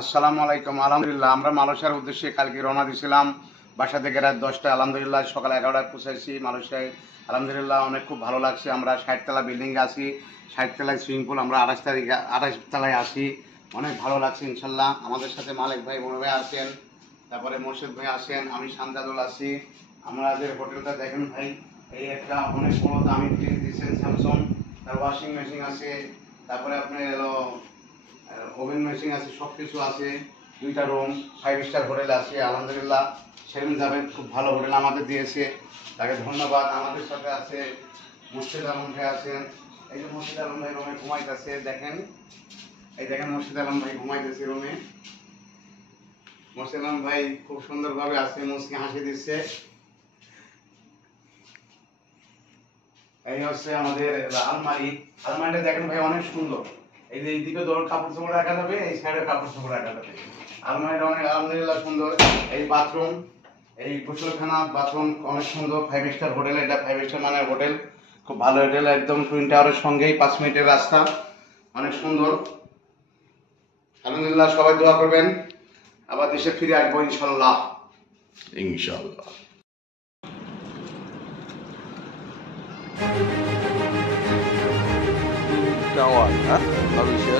আসসালামু আলাইকুম। আলহামদুলিল্লাহ আমরা মালয়েশিয়ার উদ্দেশ্যে কালকে রওনা দিয়েছিলাম। বাসা থেকে রাত 10টায়, আলহামদুলিল্লাহ সকাল 11টায় পৌঁছেছি মালয়েশিয়ায়। আলহামদুলিল্লাহ অনেক খুব ভালো লাগছে। আমরা 60 তলা বিল্ডিংয়ে আছি, 60 তলায় সুইমিং পুল। আমরা 28 তলায় আসি, অনেক ভালো লাগছে ইনশাল্লাহ। আমাদের সাথে মালিক ভাই, মনে ভাই আছেন, তারপরে মোর্শেদ ভাই আছেন, আমি শামজাদুল আছি। আমাদের হোটেলটা দেখেন ভাই, এই একটা অনেক বড় দামি ফ্রিজ দিয়েছেন স্যামসাং, তার ওয়াশিং মেশিন আছে, তারপরে আপনার এলো ওভেন মেশিন আছে, সব কিছু আছে। 2টা রুম, 5 স্টার হোটেল আছে আলহামদুলিল্লাহ। সেলিম জাভেদ খুব ভালো হোটেল আমাদের দিয়েছে, তাকে ধন্যবাদ। আমাদের সাথে আছে মুর্শিদ আলম ভাই আছেন। এই যে মুর্শিদ আলম ভাই রুমে ঘুমাইতেছে, দেখেন, এই দেখেন মুর্শিদ আলম ভাই ঘুমাইতেছে রুমে। মুর্শিদ আলম ভাই খুব সুন্দরভাবে আছে, মুসকে হাসি দিচ্ছে। এই হচ্ছে আমাদের আলমারি। আলমারিটা দেখেন ভাই অনেক সুন্দর। এই যে এইদিকে দৌড় কাপড় চোপড় রাখা যাবে, এই সাইডে কাপড় চোপড় রাখা যাবে। আলমারিটা অনেক আলহামদুলিল্লাহ সুন্দর। এই বাথরুম, এই গোসলখানা, বাথরুম অনেক সুন্দর। 5 স্টার হোটেল, এটা 5 স্টার মানের হোটেল, খুব ভালো হোটেল, একদম টুইন টাওয়ারের সঙ্গেই 5 মিনিটের রাস্তা, অনেক সুন্দর। আলহামদুলিল্লাহ সবাই দোয়া করবেন, আবার দেশে ফিরে আসবো ইনশাল্লাহ। ইনশাল্লাহ। Tower, ha? Malaysia.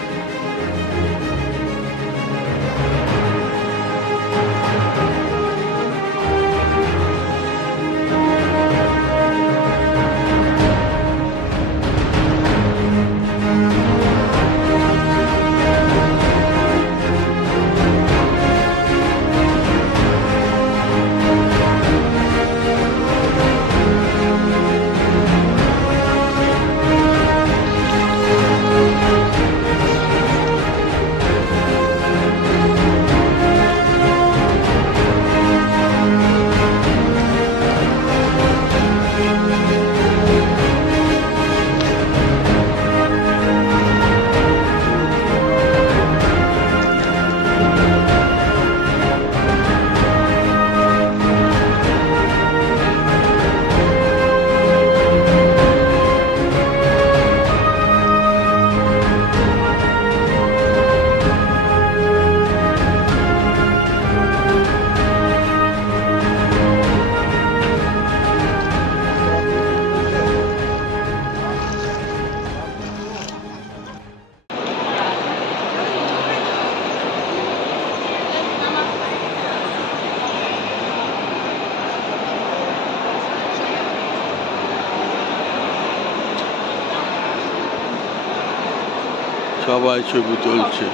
সবাই ছবি তুলছে,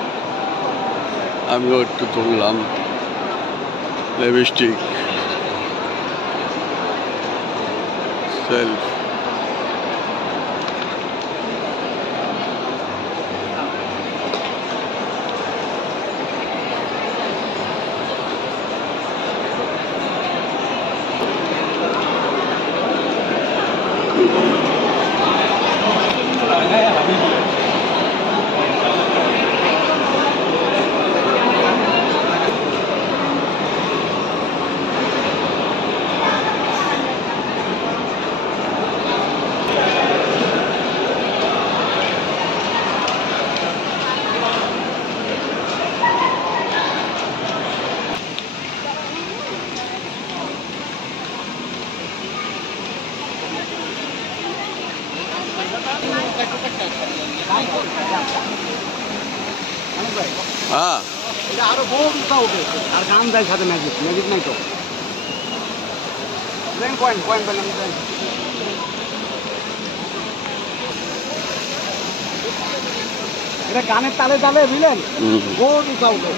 আমিও একটু তুললাম। Lipstick, selfie. হ্যাঁ, এটা আরো বড় উঠে আর গান দেয় সাথে, ম্যাজিক ম্যাজিক নাই তো। কয়েন কয়েন পেলাম, এটা গানের তালে তালে বুঝলেন, বড় উঠে।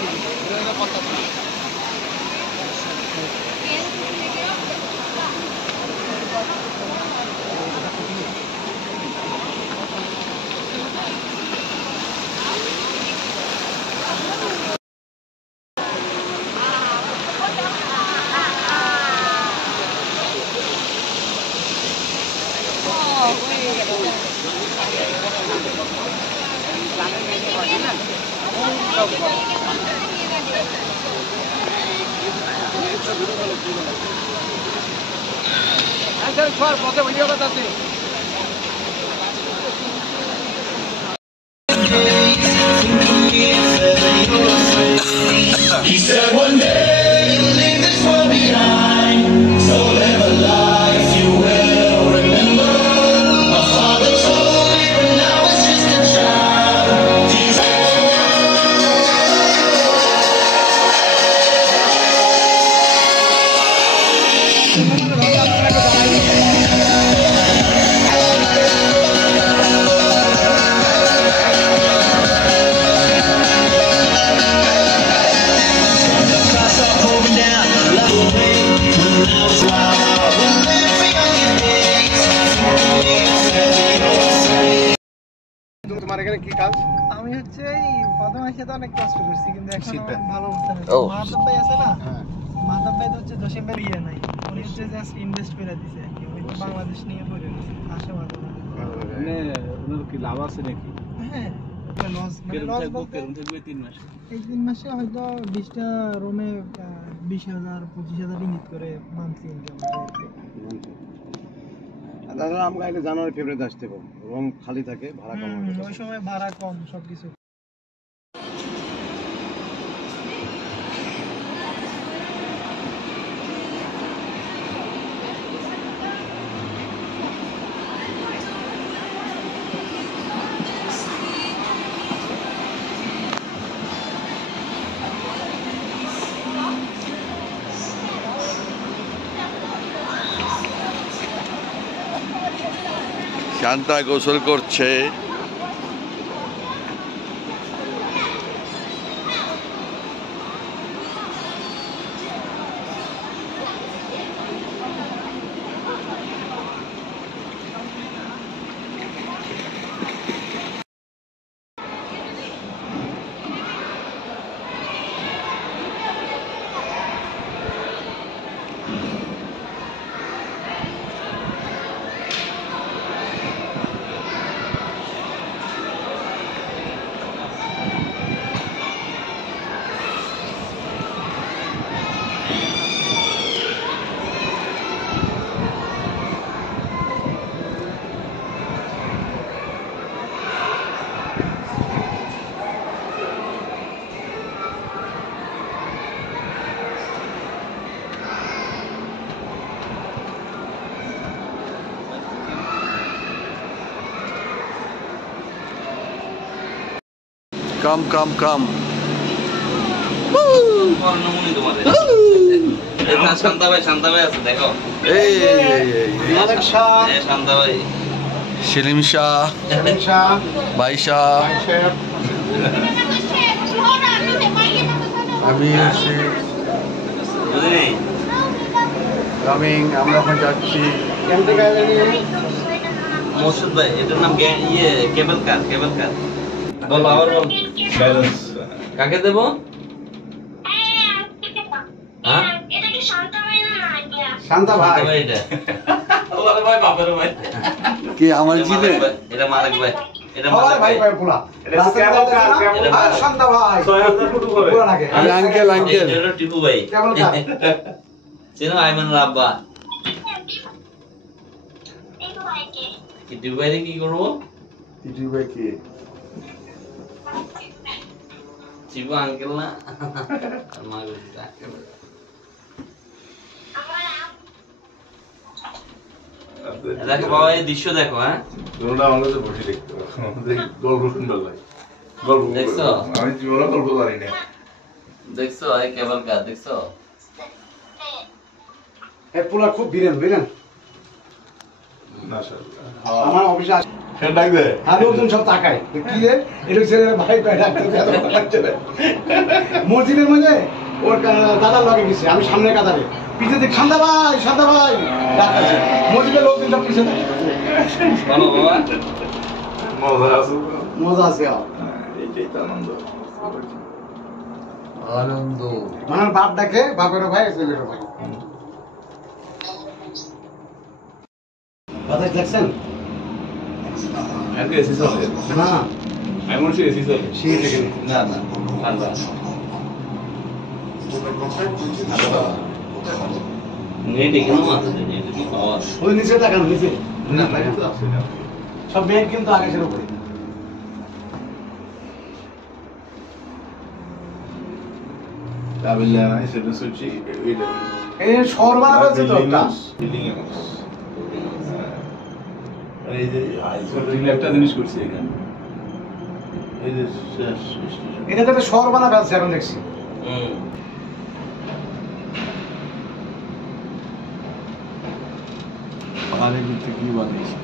পথে ভিডিও করতে Thank you. কি কাজ? আমি হচ্ছে এই প্রথম এসে তো অনেক কষ্ট করছি, কিন্তু এখন শীতে? আমার ভালো অবস্থা নেই। ও। মাধব ভাই আছে না, হ্যাঁ। মাধব ভাই তো হচ্ছে জসিম ভাই ইয়ে নাই, উনি হচ্ছে জাস্ট ইনভেস্ট করে দিছে আর কি। ওই তো বাংলাদেশ নিয়ে পড়ে গেছে, আসে মাঝে মাঝে। মানে ওনার কি লাভ আছে নাকি? হ্যাঁ, লস মানে কেরম লস থাকবো, বলতে কেরম থাকবে 3 মাস? এই 3 মাসে হয়তো 20টা রুমে 20,000 25,000 ইঙ্গিত করে মান্থলি ইনকাম আছে। দাদা আমরা আগে জানুয়ারি ফেব্রুয়ারিতে আসতে পারবো, রুম খালি থাকে, ভাড়া কম হবে। ওই সময় ভাড়া কম সবকিছু। শান্তা গোসল করছে। কাম কাম কাম। শান্তা ভাই আছে দেখো। এই মালিক শাহ, শান্তা ভাই, সেলিম শাহ, শাহ, বাইশা, শেফ, আমি আছি বুঝলি? কামিং। আমরা এখন যাচ্ছি। কেমন থেকে মোর্শেদ ভাই, এটার নাম কেবল কার, কেবল কার। বল আবার বল। কাকে দেব? হ্যাঁ? শান্তা ভাই। শান্তা ভাই এটা। ওরে ভাই, বাপের ভাই। কি আমার জিনে? এটা মালিক ভাই। এটা সবাই মালিক ভাই ভাই। ভাই পুরা রাস্তায় যাচ্ছে না? আর শান্তা ভাই পুরা নাকি? আমি আঙ্কেল আঙ্কেল। এটা হলো টিপু ভাই। কেমন কাজ? চেনো আইমানুর আব্বা? কি টিপু ভাইরে কি করবো? ইউটিউবে কি? চিবু আঙ্কেল না? আর মা গুলিটা। দেখো বাবা, এই দৃশ্য দেখো। হ্যাঁ, তোমরা আমাদের তো বসে দেখতে পারো। আমাদের গল্প সুন্দর লাগে। গল্প দেখছো? আমি জীবনে গল্প জানি না। দেখছো এই কেবল কার দেখছো? এ পুরা খুব ভিড়েন বুঝলেন? মাশাআল্লাহ। আমার অফিসে আসে ফের ডাক দে। আর লোকজন সব তাকায় যে কি রে এটা ছেলে ভাই কয় ডাক্তার এত ভালো লাগছে রে। মসজিদের মধ্যে ওর দাদার লগে গেছে, আমি সামনে কাতারে পিছে দেখ শান্তা ভাই ডাক্তার আছে। মসজিদের লোকজন সব পিছে থাকে, বলো বাবা। মজা আছে তো? মজা আছে। এইটাই তো আনন্দ। আনন্দ। মানে বাপ ডাকে বাপেরও ভাই ছেলেরও ভাই। বাতাস দেখছেন? আজকে এসি চলে। না আমি মনে হচ্ছে এসি চলে। সেই দেখেন না না, ঠান্ডা। নেট এখানেও আছে, নেট কি পাওয়া? ওই নিচে তাকান নিচে, না না, এটা তো আছে না। সব মেঘ কিন্তু আকাশের উপরে। তাবিল্লা নাই সেটা সুচি এইটা। এই শহর বানাবে তো একটা। Building a house. আর এই যে আইসোলেটিং একটা জিনিস করছি এখানে। এই যে শেষ স্টেশন। এটা তো একটা শহর বানাবে আছে এখন দেখছি। হুম। পাহাড়ের ভিতরে কি বানিয়েছে?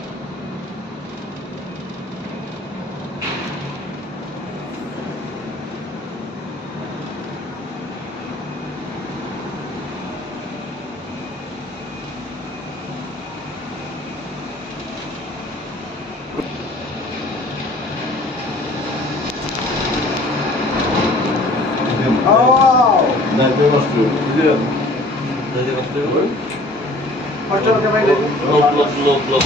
না এটা কষ্ট বুঝলেন যদি কষ্ট কষ্ট হতে পারে লোক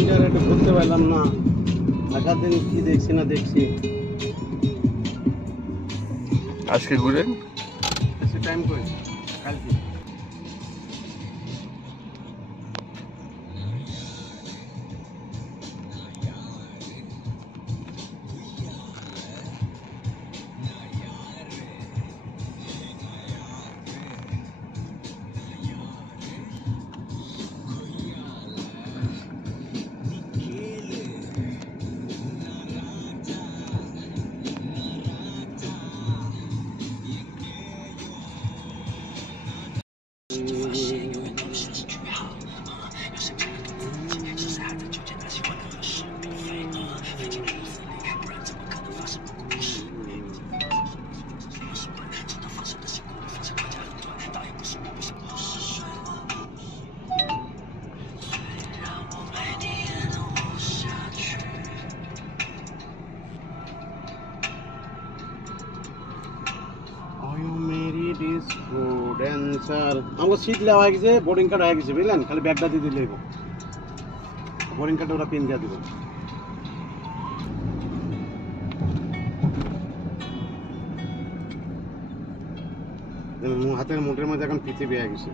ইন্টারনেটে ঘুরতে পারলাম না আসার দিন কি দেখছি না দেখছি আজকে ঘুরেন বেশি টাইম কই কালকে আমাকে সিট লেওয়া হয়ে গেছে বোর্ডিং কার্ড হয়ে গেছে বুঝলেন খালি ব্যাগটা দিয়ে দিলে বোর্ডিং কার্ডে ওরা পিন দিয়ে দেবো হাতের মুঠের মধ্যে এখন ফিতে পেয়ে গেছে